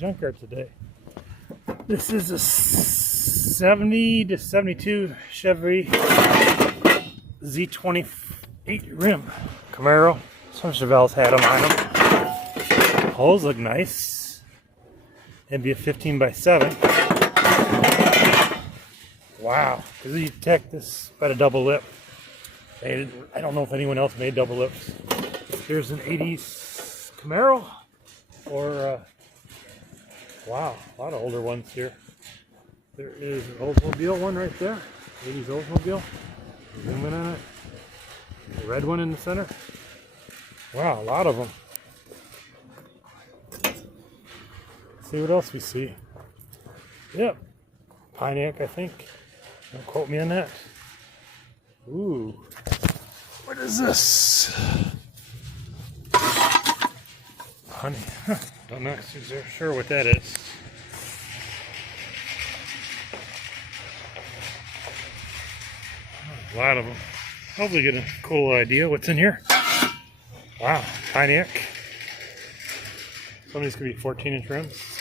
junkyard today. This is a 70 to 72 Chevy Z28 rim Camaro. Some Chevelles had them on them. Holes look nice. It'd be a 15 by 7. Wow, because you detect this by a double lip. I don't know if anyone else made double lips. Here's an 80s Camaro, or wow, a lot of older ones here. There is an Oldsmobile one right there, 80s Oldsmobile. Zoom in on it. A red one in the center. Wow, a lot of them. Let's see what else we see. Yep, Pontiac, I think. Don't quote me on that. Ooh, what is this? Honey, don't know sure what that is. A lot of them. Hopefully get a cool idea what's in here. Wow, Pontiac. Some of these could be 14-inch rims.